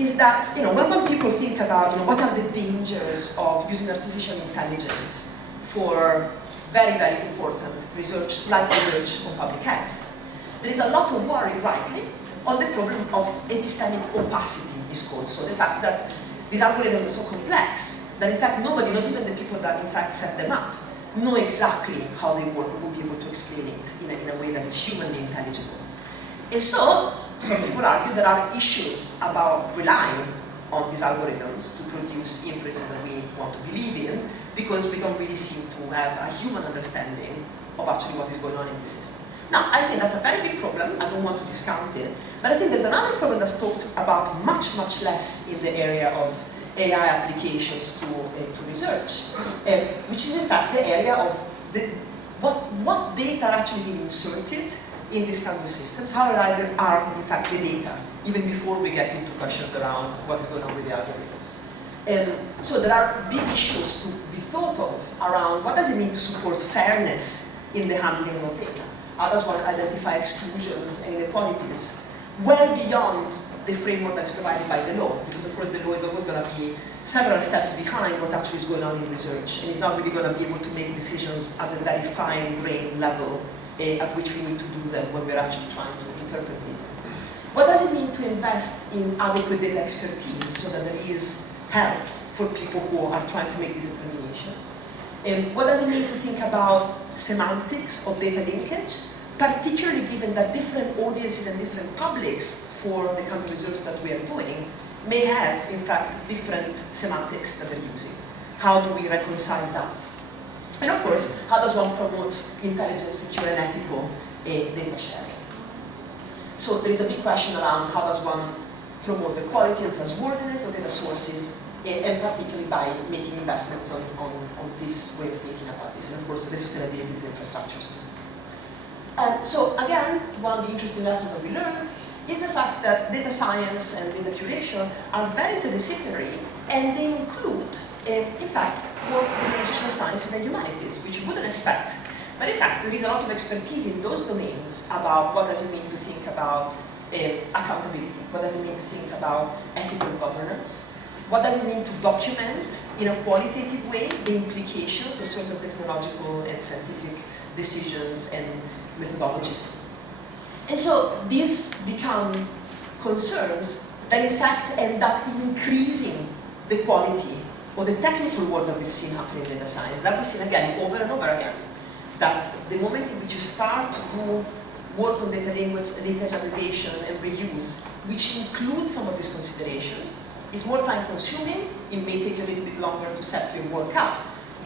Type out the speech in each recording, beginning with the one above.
is that, when people think about, what are the dangers of using artificial intelligence for very, very important research, like research on public health, there is a lot of worry, rightly, on the problem of epistemic opacity, is called. So the fact that these algorithms are so complex that in fact nobody, not even the people that in fact set them up, know exactly how they work or will be able to explain it in a way that is humanly intelligible. And so, some people argue there are issues about relying on these algorithms to produce inferences that we want to believe in, because we don't really seem to have a human understanding of actually what is going on in the system. Now, I think that's a very big problem. I don't want to discount it. But I think there's another problem that's talked about much, much less in the area of AI applications to research, which is in fact the area of what data are actually being inserted in these kinds of systems, how reliable are in fact the data, even before we get into questions around what is going on with the algorithms. So there are big issues to be thought of around what does it mean to support fairness in the handling of data. How does one identify exclusions and inequalities well beyond the framework that's provided by the law? Because of course the law is always going to be several steps behind what actually is going on in research, and it's not really going to be able to make decisions at the very fine-grained level at which we need to do them when we're actually trying to interpret data. What does it mean to invest in adequate data expertise so that there is help for people who are trying to make these determinations? What does it mean to think about semantics of data linkage, particularly given that different audiences and different publics for the kind of research that we are doing may have, in fact, different semantics that they're using? How do we reconcile that? And of course, how does one promote intelligent, secure, and ethical data sharing? So there is a big question around how does one promote the quality and trustworthiness of data sources, and particularly by making investments on this way of thinking about this, and of course the sustainability of the infrastructures too. So again, one of the interesting lessons that we learned is the fact that data science and data curation are very interdisciplinary, and they include, in fact, work within social science and the humanities, which you wouldn't expect. But in fact, there is a lot of expertise in those domains about what does it mean to think about accountability, what does it mean to think about ethical governance, what does it mean to document in a qualitative way the implications of certain technological and scientific decisions and methodologies. And so these become concerns that in fact end up increasing the quality or the technical work that we've seen happening in data science, that we've seen again over and over again. That the moment in which you start to do work on data linkage aggregation and reuse, which includes some of these considerations, is more time consuming, it may take you a little bit longer to set your work up,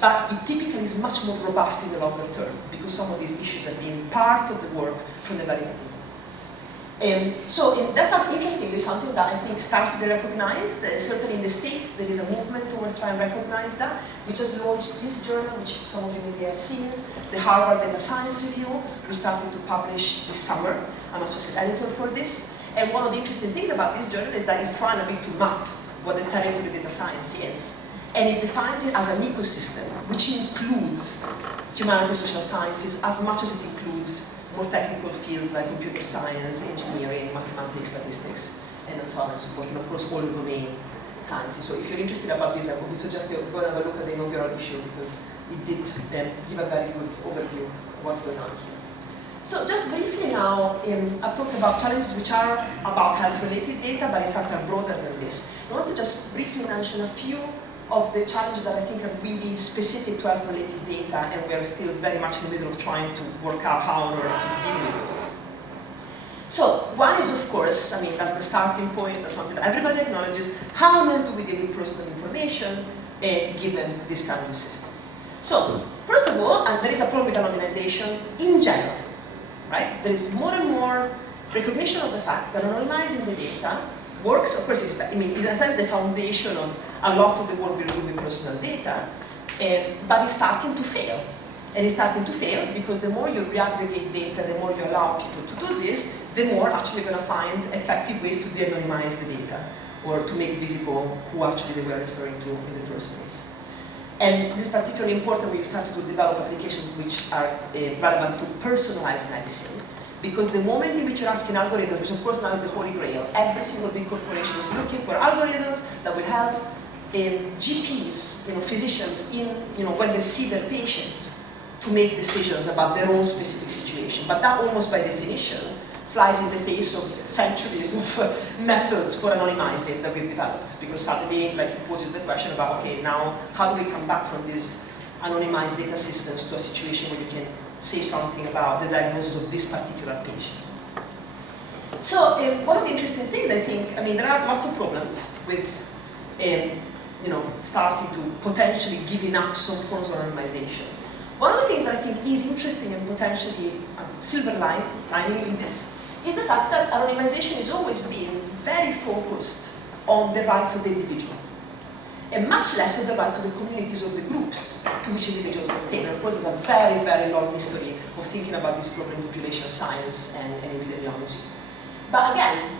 but it typically is much more robust in the longer term, because some of these issues have been part of the work from the very beginning. So that's interestingly something that I think starts to be recognized. Certainly in the States, there is a movement towards trying to recognize that. We just launched this journal, which some of you maybe have seen, the Harvard Data Science Review. We started to publish this summer. I'm associate editor for this. And one of the interesting things about this journal is that it's trying a bit to map what the territory of data science is. And it defines it as an ecosystem, which includes humanities, social sciences, as much as it includes more technical fields like computer science, engineering, mathematics, statistics, and so on and so forth, and of course all the domain sciences. So if you're interested about this, I would suggest you go and have a look at the inaugural issue, because it did give a very good overview of what's going on here. So just briefly now, I've talked about challenges which are about health-related data, but in fact are broader than this. I want to just briefly mention a few of the challenges that I think are really specific to health-related data, and we are still very much in the middle of trying to work out how on earth to deal with those. So one is, of course, I mean, that's the starting point, that's something that everybody acknowledges, how on earth do we deal with personal information given these kinds of systems? So, first of all, and there is a problem with anonymization in general, right? There is more and more recognition of the fact that anonymizing the data works, of course, is in a sense the foundation of a lot of the work we're doing with personal data, but it's starting to fail. And it's starting to fail because the more you reaggregate data, the more you allow people to do this, the more actually you're going to find effective ways to de-anonymize the data, or to make visible who actually they were referring to in the first place. And this is particularly important when you start to develop applications which are relevant to personalized medicine, Because the moment in which you're asking algorithms, which of course now is the holy grail, every single big corporation is looking for algorithms that will help GPs, physicians, when they see their patients, to make decisions about their own specific situation. But that almost by definition flies in the face of centuries of methods for anonymizing that we've developed. Because suddenly, it poses the question about, okay, now how do we come back from these anonymized data systems to a situation where you can say something about the diagnosis of this particular patient? So one of the interesting things, I think, there are lots of problems with starting to potentially giving up some forms of anonymization. One of the things that I think is interesting and potentially a silver lining in this is the fact that anonymization has always been very focused on the rights of the individual, and much less on the rights of the communities or the groups to which individuals pertain. And of course, there's a very, very long history of thinking about this problem in population science and epidemiology. But again,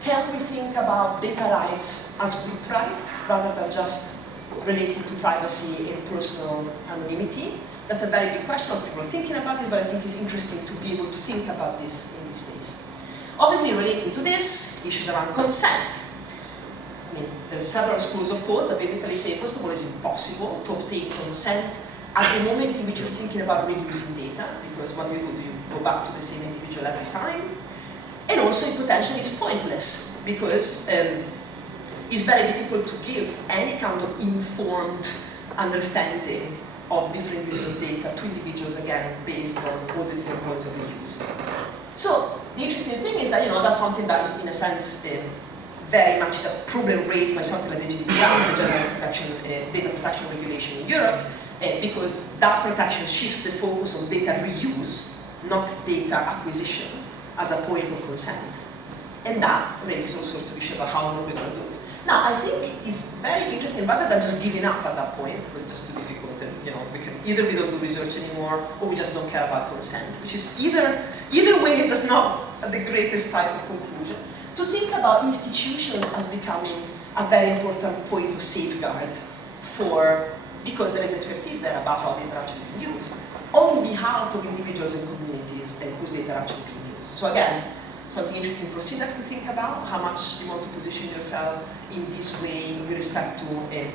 can we think about data rights as group rights rather than just relating to privacy and personal anonymity? That's a very big question. Lots of people are thinking about this, but I think it's interesting to be able to think about this in this space. Obviously, relating to this, issues around consent. There's several schools of thought that basically say, first of all, it's impossible to obtain consent at the moment in which you're thinking about reusing data, because what do? You go back to the same individual every time. And also, it potentially is pointless, because it's very difficult to give any kind of informed understanding of different uses of data to individuals, again, based on all the different points of reuse. So, the interesting thing is that, that's something that is, in a sense, very much a problem raised by something like the GDPR, the General Data Protection Regulation in Europe, because that protection shifts the focus on data reuse, not data acquisition, as a point of consent. And that raises all sorts of issues about how we're going to do this. Now, I think it's very interesting, rather than just giving up at that point, because it's just too difficult, and either we don't do research anymore, or we just don't care about consent, which is either way is just not the greatest type of conclusion. To think about institutions as becoming a very important point of safeguard because there is expertise there about how data are actually being used, on behalf of individuals and communities whose data are actually being used. So again, something interesting for Cidacs to think about, how much you want to position yourself in this way with respect to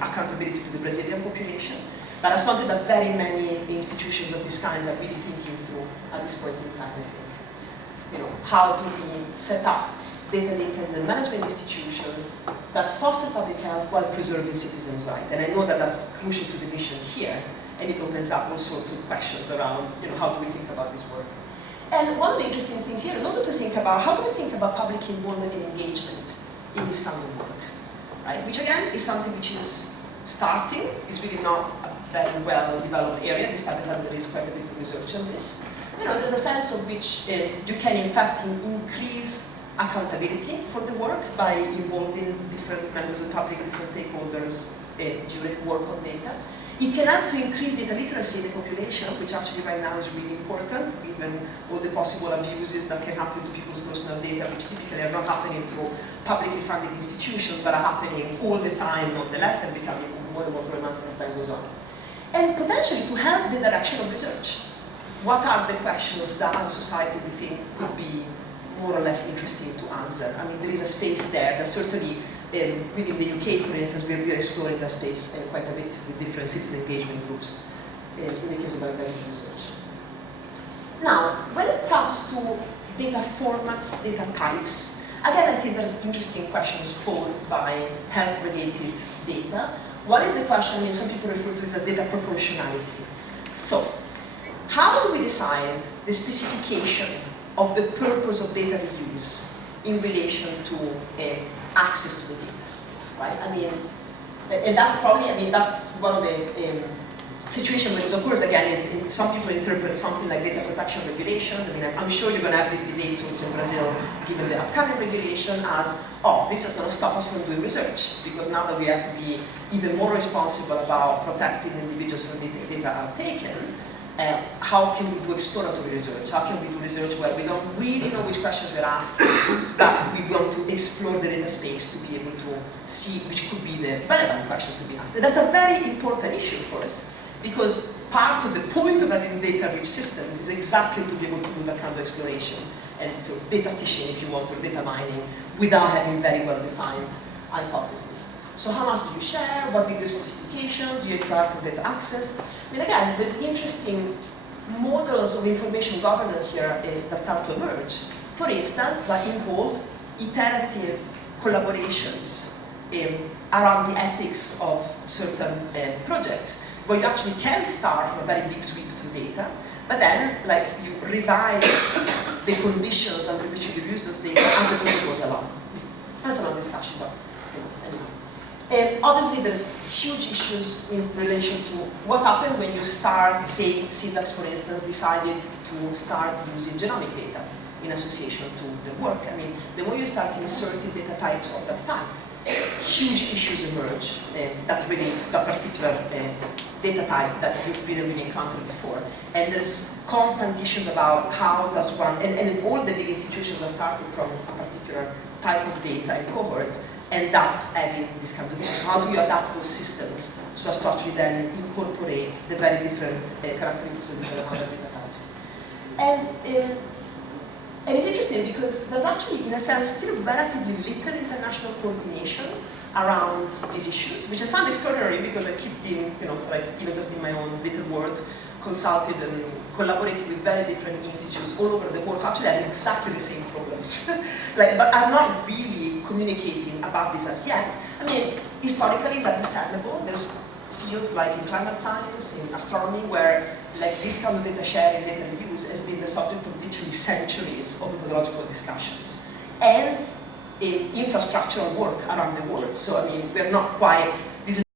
accountability to the Brazilian population. But it's something that very many institutions of this kind are really thinking through at this point in time, I think. How do we set up data linkage and management institutions that foster public health while preserving citizens' rights? And I know that that's crucial to the mission here, and it opens up all sorts of questions around, how do we think about this work? And one of the interesting things here, in order to think about, how do we think about public involvement and engagement in this kind of work, right? Which again, is something which is starting, is really not a very well developed area, despite the fact that there is quite a bit of research on this. There's a sense of which you can in fact increase accountability for the work by involving different members of the public, different stakeholders during work on data. It can help to increase data literacy in the population, which actually right now is really important, given all the possible abuses that can happen to people's personal data, which typically are not happening through publicly funded institutions, but are happening all the time nonetheless, and becoming more and more problematic as time goes on. And potentially to help the direction of research. What are the questions that as a society we think could be more or less interesting to answer? There is a space there that certainly within the UK, for instance, we are exploring that space quite a bit with different citizen engagement groups in the case of biological research. Now, when it comes to data formats, data types, again, I think there's interesting questions posed by health-related data. One is the question, some people refer to this as data proportionality. So, how do we decide the specification of the purpose of data reuse in relation to access to the data, right? And that's probably, that's one of the situations where this occurs again is some people interpret something like data protection regulations. I'm sure you're going to have these debates also in Brazil, given the upcoming regulation, as, oh, this is going to stop us from doing research, because now that we have to be even more responsible about protecting individuals when data are taken, how can we do exploratory research? How can we do research where we don't really know which questions we're asking, but we want to explore the data space to be able to see which could be the relevant questions to be asked? And that's a very important issue, of course, because part of the point of having data-rich systems is exactly to be able to do that kind of exploration. And so data fishing, if you want, or data mining, without having very well-defined hypotheses. So how much do you share? What degree of specification? Do you apply for data access? I mean, again, there's interesting models of information governance here that start to emerge. For instance, that involve iterative collaborations around the ethics of certain projects, where you actually can start from a very big sweep of data, but then like you revise the conditions under which you use those data as the project goes along. That's another discussion, but anyhow. Obviously, there's huge issues in relation to what happened when you start, say, Cidacs, for instance, decided to start using genomic data in association to the work. I mean, the more you start inserting data types of that type, huge issues emerge that relate to that particular data type that you've really encountered before. And there's constant issues about how does one, and all the big institutions that started from a particular type of data and cohort end up having this kind of issues. So how do you adapt those systems so as to actually then incorporate the very different characteristics of different other data types? And it's interesting because there's actually, in a sense, still relatively little international coordination around these issues, which I found extraordinary because I keep being, like even just in my own little world, consulted and collaborated with very different institutes all over the world, actually having exactly the same problems. But are not really communicating about this as yet. I mean, historically it's understandable. There's fields like in climate science, in astronomy, where like this kind of data sharing, data reuse has been the subject of literally centuries of methodological discussions. And in infrastructural work around the world. So I mean, we're not quite